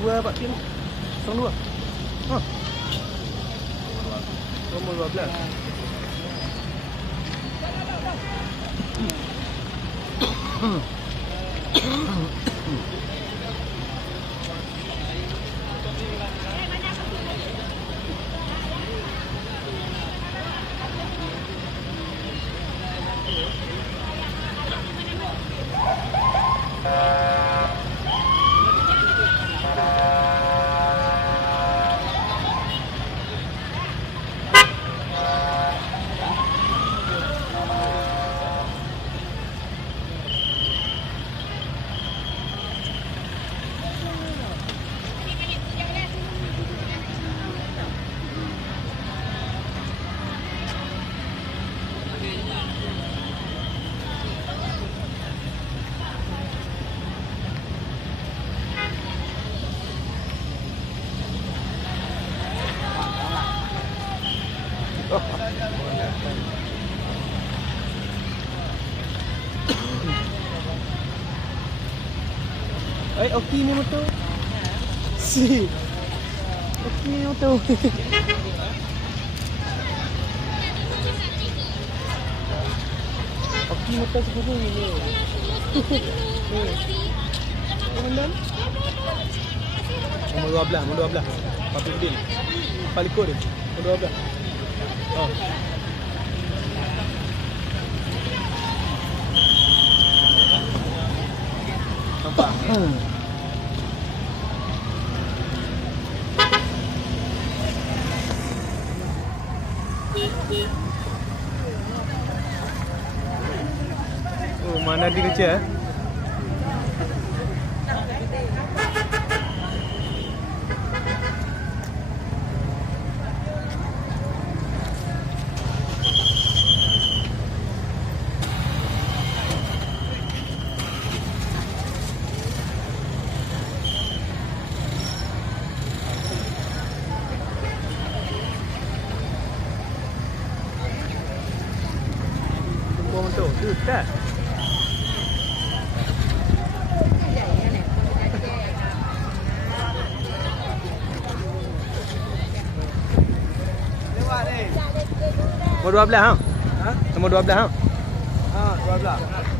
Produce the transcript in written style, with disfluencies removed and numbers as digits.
Dua Pak Kim. 02. Ha. Nombor 12. Okey ni motor. Si. Okey ni motor. Okey motor sepuluh ni. Komandan. Nombor 12. Papi Din. Paliko dia. Nombor 12. Oh. Nampak? Oh, mana dia kecil eh? Tuh, dekat. Lewat ni. Nombor 12 ha? Ha? Nombor 12 ha? Ha, 12.